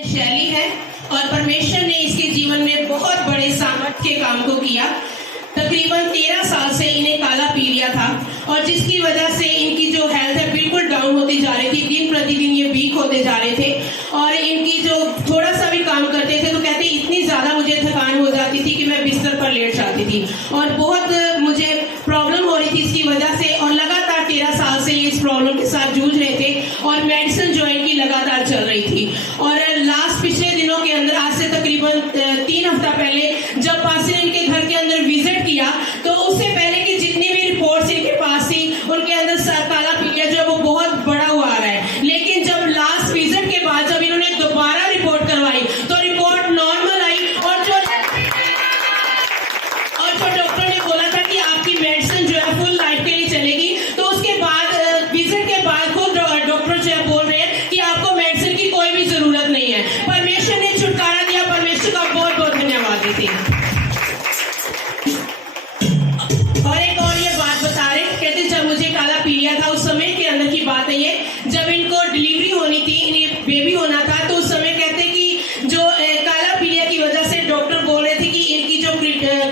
शैली है और परमेश्वर ने इसके जीवन में बहुत बड़े सामर्थ्य के काम को किया। तकरीबन 13 साल से इन्हें काला पीलिया था और जिसकी वजह से इनकी जो हेल्थ है बिल्कुल डाउन होती जा रही थी। दिन प्रतिदिन ये वीक होते जा रहे थे और इनकी जो थोड़ा सा भी काम करते थे तो कहते इतनी ज्यादा मुझे थकान हो जाती थी कि मैं बिस्तर पर लेट जाती थी और बहुत मुझे प्रॉब्लम हो रही थी इसकी वजह से। और लगातार 13 साल से ये इस प्रॉब्लम के साथ जूझ रहे थे और मेडिसिन जो इनकी लगातार चल रही थी। और लास्ट पिछले दिनों के अंदर, आज से तकरीबन 3 हफ्ता पहले, जब पास ने इनके घर के अंदर विजिट किया तो उससे पहले की जितनी भी रिपोर्ट्स इनके पास थी उनके अंदर काला पीलिया जो वो बहुत बड़ा हुआ आ रहा है। लेकिन जब लास्ट विजिट के बाद जब इन्होंने दोबारा रिपोर्ट करवाई तो रिपोर्ट नॉर्मल आई और जो डॉक्टर ने बोला था कि आपकी मेडिसिन जो है फुल लाइफ के लिए चलेगी, तो उसके बाद विजिट के बाद खुद डॉक्टर जो है बोल रहे हैं कि आपको मेडिसिन की कोई भी जरूरत नहीं है। परमेश्वर ने छुटकारा दिया, परमेश्वर का बहुत बहुत धन्यवाद देते हैं। और एक और ये बात बता रहे, कहते जब मुझे काला पीलिया था उस समय के अंदर की बात है ये, जब इनको डिलीवरी होनी थी, इन्हें बेबी होना था, तो उस समय कहते कि जो काला पीलिया की वजह से डॉक्टर बोल रहे थे कि इनकी जो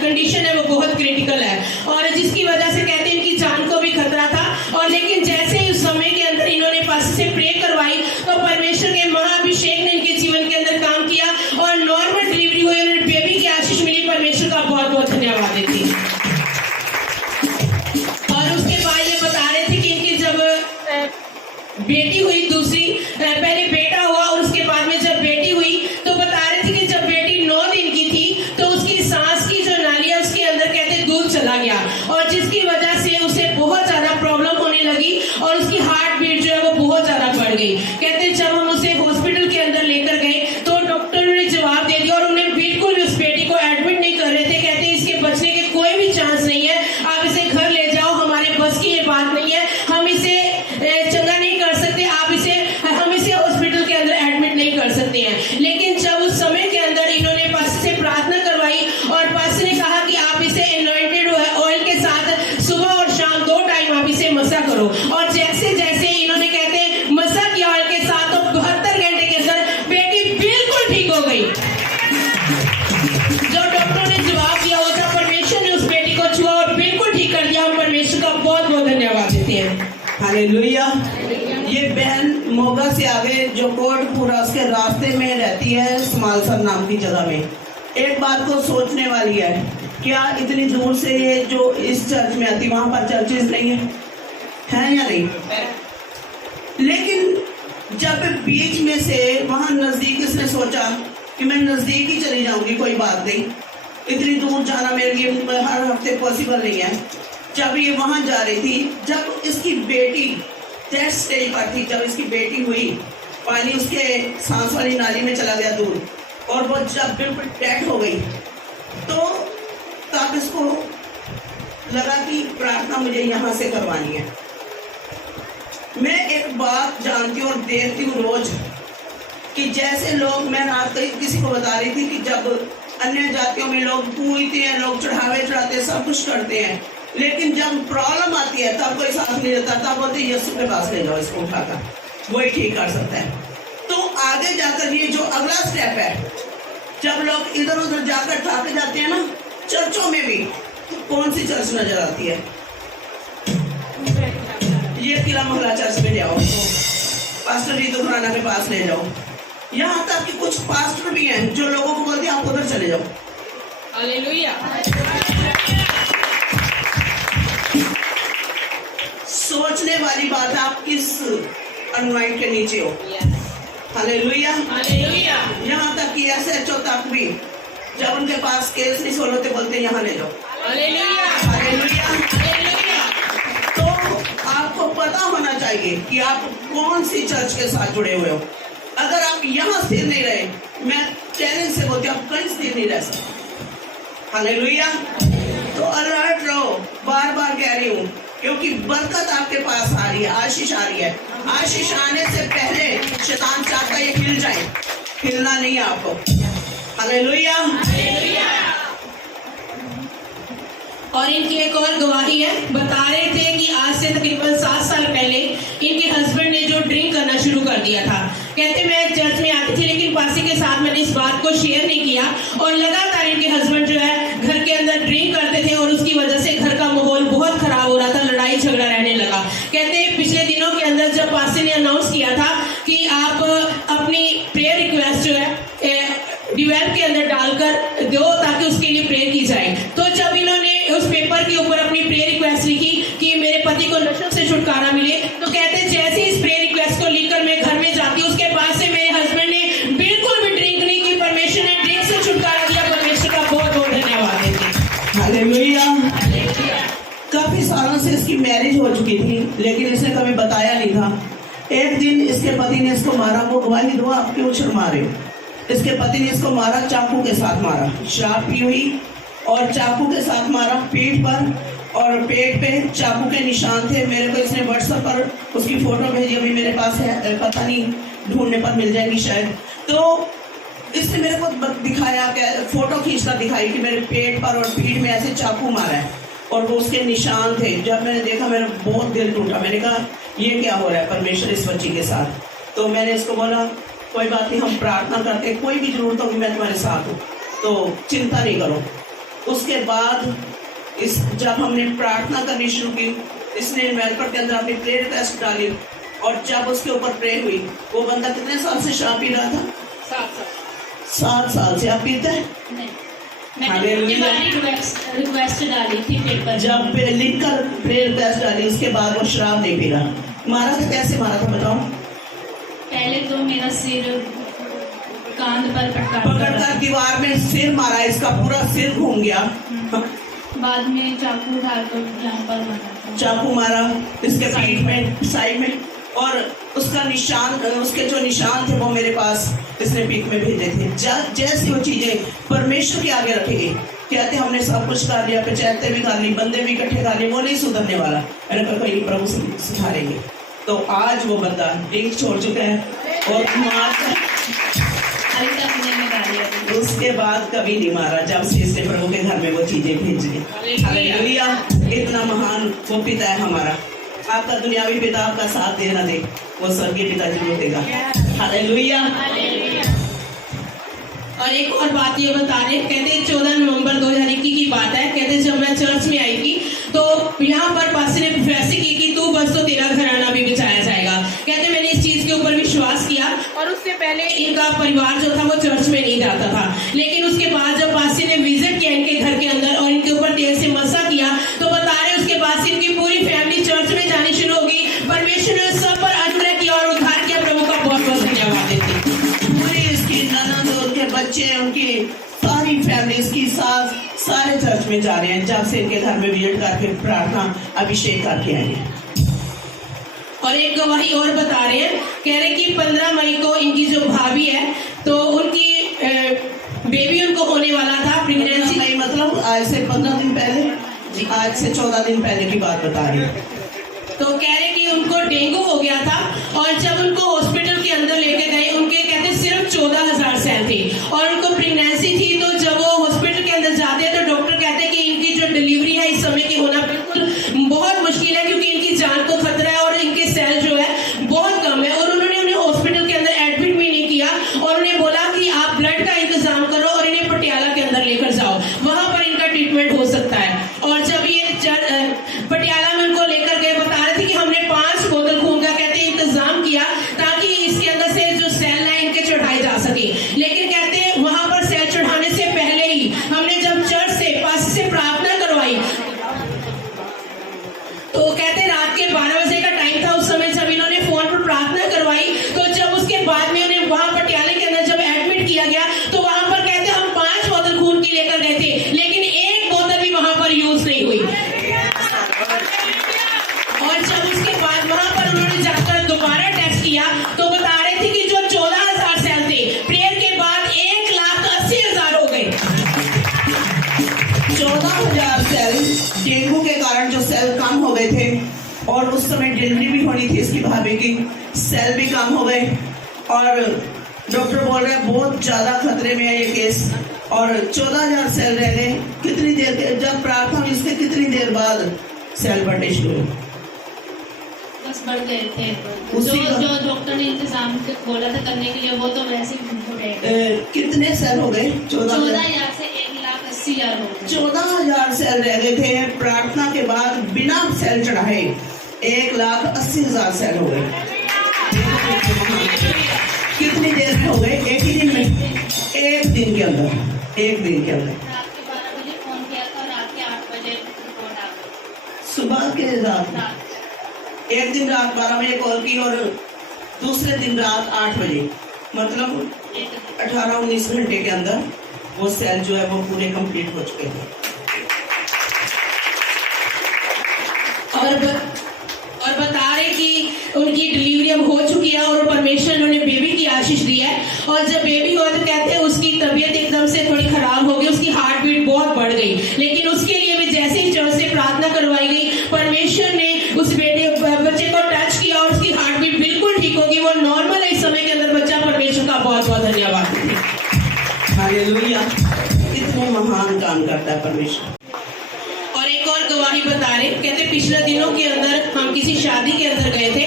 कंडीशन है वो बहुत क्रिटिकल है और जिसकी वजह से कहते इनकी जान को भी खतरा था। और लेकिन जैसे ही उस समय के अंदर इन्होंने पास से प्रे करवाई तो परमेश्वर के महाअभिषेक ने इनके जीवन के अंदर काम किया और नॉर्मल डिलीवरी हुई, उन्हें बेबी की आशीष मिली। परमेश्वर का बहुत बहुत धन्यवाद देती हूँ। और उसके बाद ये बता रहे थे कि इनकी जब बेटी हुई दूसरी, पहले बेटा हुआ और उसके बाद में जब बेटी हुई तो बता रहे थे कि जब बेटी 9 दिन की थी तो उसकी सांस की जो नाली है उसके अंदर कहते दूध चला गया और जिसकी वजह से उसे बहुत ज्यादा प्रॉब्लम होने लगी और उसकी हार्ट बीट जो है वो बहुत ज्यादा बढ़ गई। कहते जब हम उसे हॉस्पिटल के अंदर लेकर गए तो डॉक्टर ने जवाब दे दिया और उन्हें बिल्कुल भी उस बेटी को एडमिट नहीं कर रहे थे। कहते इसके बचने के कोई भी चांस नहीं है, आप इसे घर ले जाओ, हमारे बस की ये बात नहीं है, हम इसे चंगा नहीं कर सकते, हम इसे हॉस्पिटल के अंदर एडमिट नहीं कर सकते हैं। लेकिन जब उस समय के अंदर इन्होंने पास से प्रार्थना करवाई और पास ने कहा कि आप इसे एनॉइंटेड ऑयल के साथ सुबह और शाम 2 टाइम आप इसे मसा करो, और जैसे जैसे इन्होंने कहते हैं मसा किया ऑयल के साथ तो 72 घंटे के अंदर बेटी बिल्कुल ठीक हो गई। जो डॉक्टर ने जवाब दिया होता, परमेश्वर ने उस बेटी को छुआ और बिल्कुल ठीक कर दिया। हम परमेश्वर का बहुत बहुत धन्यवाद देते हैं। हालेलुया। ये बहन मोगा से आगे जो कोटपुरा उसके रास्ते में रहती है, समालसर नाम की जगह में। एक बात को सोचने वाली है, क्या इतनी दूर से ये जो इस चर्च में आती, वहां पर चर्चेस नहीं है या नहीं? लेकिन जब बीच में से वहां नजदीक इसने सोचा कि मैं नजदीक ही चली जाऊंगी, कोई बात नहीं, इतनी दूर जाना मेरे लिए हर हफ्ते पॉसिबल नहीं है। जब ये वहां जा रही थी, जब इसकी बेटी डेथ स्टेज पर थी, जब इसकी बेटी हुई, पानी उसके सांस वाली नाली में चला गया दूर और वो जब बिल्कुल डेथ हो गई तो तब इसको लगा कि प्रार्थना मुझे यहाँ से करवानी है। मैं एक बात जानती हूँ और देखती हूँ रोज कि जैसे लोग, मैं रात किसी को बता रही थी कि जब अन्य जातियों में लोग पूजते हैं, लोग चढ़ावे चढ़ाते हैं, सब कुछ करते हैं, लेकिन जब प्रॉब्लम आती है तब कोई साथ नहीं रहता, तब बोलते यीशु के पास ले जाओ इसको उठाकर, वही ठीक कर सकता है। तो आगे जाकर ये जो अगला स्टेप है, जब लोग इधर उधर जाकर थक जाते हैं ना, चर्चों में भी, तो कौन सी चर्च नजर आती है? ये किला मोहल्ला चर्च में जाओ, पास्टर रीतू खुराना के पास ले जाओ। यहाँ तक कि कुछ पास्टर भी हैं जो लोगों को बोलते हैं आप उधर चले जाओ। हालेलुया। सोचने वाली बात, आप किस अनवाइट के नीचे हो। हालेलुया। हालेलुया। यहाँ तक कि SHO तक भी जब उनके पास केस नहीं सोल्व होते बोलते यहाँ ले जाओ। हालेलुया। हालेलुया। हालेलुया। तो आपको पता होना चाहिए कि आप कौन सी चर्च के साथ जुड़े हुए हो। अगर आप यहाँ स्थिर नहीं रहे, मैं चैलेंज से बोलती हूँ आप कहीं स्थिर नहीं रह सकते। हालेलुया। तो अलर्ट रहो, बार बार कह रही हूँ, क्योंकि बरकत आपके पास आ रही है, आशीष आ रही है। आशीष आने से पहले शैतान चाहता है ये हिल जाए, हिलना नहीं है आपको। हालेलुया। और इनकी एक और गवाही है, बता रहे थे कि आज से तकरीबन 7 साल पहले इनके हस्बैंड ने जो ड्रिंक करना शुरू कर दिया था। कहते मैं चर्च में आती थी लेकिन पासी के साथ मैंने इस बात को शेयर नहीं किया और लगातार इनके हस्बैंड जो है घर के अंदर ड्रिंक करते थे और उसकी वजह से घर का माहौल बहुत खराब हो रहा था, लड़ाई झगड़ा रहने लगा। कहते पिछले दिनों के अंदर जब पासी ने अनाउंस किया था कि आप अपनी प्रेयर रिक्वेस्ट जो है डिवेल के अंदर डालकर दो ताकि उसके लिए प्रेयर की जाए, तो जब इन्होंने उस पेपर के ऊपर अपनी प्रेयर रिक्वेस्ट लिखी कि मेरे पति को नशों से छुटकारा मिले, तो कहते जैसे इस प्रेयर रिक्वेस्ट को लिखकर मैं घर में जाती हूँ उसके बाद से मेरे हस्बैंड ने बिल्कुल भी ड्रिंक नहीं की। परमेश्वर ने ड्रिंक से छुटकारा दिया। परमेश्वर का बहुत बहुत धन्यवाद देते। हालेलुया। काफी सालों से इसकी मैरिज हो चुकी थी लेकिन इसने कभी बताया नहीं था। एक दिन इसके पति ने इसको मारा। वो गवाही दो, आप क्यों शर्मा रहे हो? इसके पति ने इसको मारा, चाकू के साथ मारा, शराब पी हुई और चाकू के साथ मारा पीठ पर और पेट पे चाकू के निशान थे। मेरे को इसने व्हाट्सएप पर उसकी फोटो भेजी, अभी मेरे पास है, पता नहीं ढूंढने पर मिल जाएगी शायद। तो इसने मेरे को दिखाया, फोटो खींचकर दिखाई कि मेरे पेट पर और पीठ में ऐसे चाकू मारा है और वो उसके निशान थे। जब मैंने देखा मेरा बहुत दिल टूटा। मैंने कहा ये क्या हो रहा है परमेश्वर इस बच्ची के साथ। तो मैंने इसको बोला कोई बात नहीं, हम प्रार्थना करते, कोई भी जरूरत होगी मैं तुम्हारे साथ हूँ, तो चिंता नहीं करो। उसके बाद जब हमने प्रार्थना करनी शुरू की, इसने मेलपर के अंदर अपनी प्रेयर रिक्वेस्ट डाली और जब उसके ऊपर प्रे हुई, वो बंदा कितने साल से शराब पी रहा था? 7 साल से। आप पीते हैं? रिक्वेस्ट डाली थी पेपर। जब लिखकर प्रेयर रिक्वेस्ट डाली उसके बाद वो शराब नहीं पी रहा। मारा था, कैसे मारा था बताओ? पहले तो मेरा सिर कांध पर पकड़कर दीवार में सिर मारा, इसका पूरा सिर घूम गया। बाद में चाकू उठाकर यहाँ पर मारा, चाकू मारा इसके पीठ में, साइड में, और उसका निशान, उसके जो निशान थे वो मेरे पास इसने पीठ में भेजे थे। जैसी वो चीजें परमेश्वर के आगे रखेगी, कहते हमने सब कुछ कर लिया, पंचायतें भी कर ली, बंदे भी इकट्ठे कर लिए, वो नहीं सुधरने वाला। मैंने कहा कोई प्रभु सुधारेंगे। तो आज वो बंदा ड्रिंक छोड़ चुका है और उसके बाद कभी नहीं मारा जब से इसने प्रभु के घर में वो चीजें भेजी। हालेलुया। इतना महान वो पिता है हमारा। आपका दुनियावी पिता आपका साथ दे ना दे, वो स्वर्गीय पिता जरूर देगा। हालेलुया। और एक और बात ये बता रहे, कहते 14 नवंबर 2021 की बात है। कहते जब मैं चर्च में आई थी तो यहाँ पर पास्टर ने प्रोफेसी की कि तू बस तो तेरा घराना भी बचाया जाएगा। कहते मैंने इस चीज के ऊपर विश्वास किया और उससे पहले इनका परिवार जो था वो चर्च में नहीं जाता था, लेकिन उसके बाद जब पास्टर ने विजिट किया इनके घर के अंदर और इनके ऊपर तेल से मसा किया तो बता रहे उसके बाद से इनकी पूरी फैमिली चर्च में जानी शुरू हो गई। परमेश्वर ने सब पर अनुग्रह किया और उद्धार किया। प्रभु का बहुत बहुत धन्यवाद देते। पूरी इसकी ननद, उनके बच्चे, उनकी सारी फैमिली, इसकी सास, सारे चर्च में जा रहे हैं जब से इनके घर में विजिट करके प्रार्थना अभिषेक करके आए हैं। और एक गवाही और बता रहे हैं, कह रहे कि 15 मई को इनकी जो भाभी है तो उनकी बेबी उनको होने वाला था, प्रेगनेंसी मतलब आज से 15 दिन पहले जी, आज से 14 दिन पहले की बात बता रही है। तो कह रहे कि उनको डेंगू हो गया था और जब उनको हॉस्पिटल के अंदर लेके गए उनके कहते सिर्फ 14,000 सेल थे और उनको प्रेगनेंसी थी। तो जब वो हॉस्पिटल के अंदर जाते हैं तो डॉक्टर कहते हैं कि इनकी जो डिलीवरी है इस समय की होना बिल्कुल बहुत मुश्किल है क्योंकि इनकी जान को खतरा है और इनके सेल जो है बहुत कम है। और उन्होंने उन्हें हॉस्पिटल के अंदर एडमिट भी नहीं किया और उन्हें बोला कि आप ब्लड का इंतजाम करो और इन्हें पटियाला के अंदर लेकर जाओ, वहां पर इनका ट्रीटमेंट हो सकता है। और जब ये पटियाला में उनको लेकर गए, बता रहे थे कि हमने 5 बोतल खून का कहते इंतजाम किया ताकि इसके अंदर से जो सेल है इनके चढ़ाए जा सके। लेकिन कहते वहां पर सेल चढ़ाने से पहले ही हमने जब चर्च से पास से प्रार्थना करवाई तो कहते रात के 12 बजे का टाइम था उस समय जब इन्होंने फोन पर प्रार्थना करवाई। तो जब उसके बाद में उन्हें वहां पटियाले के अंदर जब एडमिट किया गया तो वहां पर कहते हम 5 बोतल खून की लेकर गए थे लेकिन 1 बोतल भी वहां पर यूज नहीं हुई। और जब उसके बाद वहां पर उन्होंने जाकर दोबारा टेस्ट किया तो बता रहे थे कि जो 14,000 सेल थे प्रेयर के बाद 1,80,000 हो गए। 14,000 सेल डेंगू के कारण जो सेल कम हो गए थे और उस समय डिलीवरी भी होनी थी इसकी भाभी की, सेल भी कम हो गए और डॉक्टर बोल रहे हैं बहुत ज्यादा खतरे में है ये केस। और 14,000 सेल रह गए। कितनी देर के जब प्रार्थना हुई इसके कितनी देर बाद सेल बढ़ने शुरू हुए? बढ़ गए थे। उसी का- जो डॉक्टर ने इंतजाम बोला था करने के लिए वो तो वैसे ही बढ़ गए। कितने सेल हो गए? 14,000 से 1,80,000 हो गए। 14,000 सेल रह गए थे। प्रार्थना के बाद बिना सेल चढ़ाए 1,80,000 सेल हो गए। कितनी देर में हो गए? एक ही दिन में, एक दिन के अंदर, एक दिन के अंदर। रात के 12 बजे फोन किया था, रात के 8 बजे रिपोर्ट आ गई। सुबह के रात एक दिन रात 12 बजे कॉल की और दूसरे दिन रात 8 बजे, मतलब 18-19 घंटे के अंदर वो सेल जो है वो पूरे कंप्लीट हो चुके थे। और बता रहे कि उनकी डिलीवरी अब हो चुकी है और परमेश्वर ने उन्हें बेबी की आशीष दी है। और जब बेबी हुआ तो कहते हैं उसकी तबीयत एकदम से थोड़ी खराब हो गई, उसकी हार्ट बीट बहुत बढ़ गई। लेकिन उसके लिए भी जैसे ही चर्च से प्रार्थना करवाई गई, परमेश्वर ने उस बच्चे को टच किया और उसकी हार्ट बीट बिल्कुल ठीक होगी, वो नॉर्मल है इस समय के अंदर बच्चा। परमेश्वर का बहुत बहुत धन्यवाद। हालेलुया, कितने महान काम करता है परमेश्वर। और एक और गवाही बता रहे, कहते पिछले दिनों के अंदर हम किसी शादी के अंदर गए थे।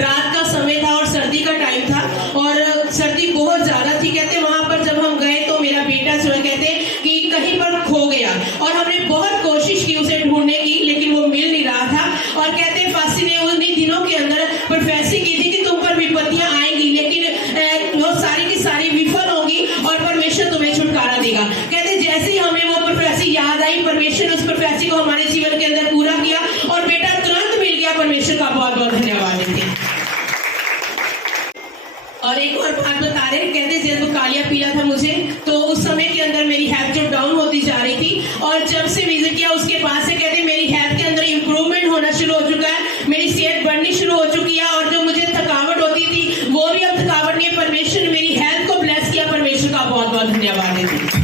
रात का समय था और सर्दी का टाइम था और सर्दी बहुत ज्यादा थी। कहते वहां पर जब हम गए तो मेरा बेटा जो है कहते कि कहीं पर खो गया और हमने बहुत कोशिश की उसे ढूंढने की, लेकिन वो मिल नहीं रहा था। और कहते फासी ने उन्हीं दिनों के अंदर प्रोफेसी की थी कि तुम पर विपत्तियां आएंगी, लेकिन वो सारी की सारी विफल होगी और परमेश्वर तुम्हें छुटकारा देगा। कहते जैसे ही हमें वो प्रोफेसी याद आई, परमेश्वर ने उस प्रोफेसी को हमारे जीवन के अंदर पूरा किया और बेटा तुरंत मिल गया। परमेश्वर का बहुत बहुत धन्यवाद देते। और एक और बात बता रहे, कहते जब कालिया पीला था मुझे, तो उस समय के अंदर मेरी हेल्थ जो डाउन होती जा रही थी और जब से विजिट किया उसके बाद से कहते मेरी हेल्थ के अंदर इंप्रूवमेंट होना शुरू हो चुका है, मेरी सेहत बढ़नी शुरू हो चुकी है और जो मुझे थकावट होती थी वो भी अब थकावट नहीं है। परमेश्वर ने मेरी हेल्थ को ब्लेस किया। परमेश्वर का बहुत बहुत धन्यवाद देती।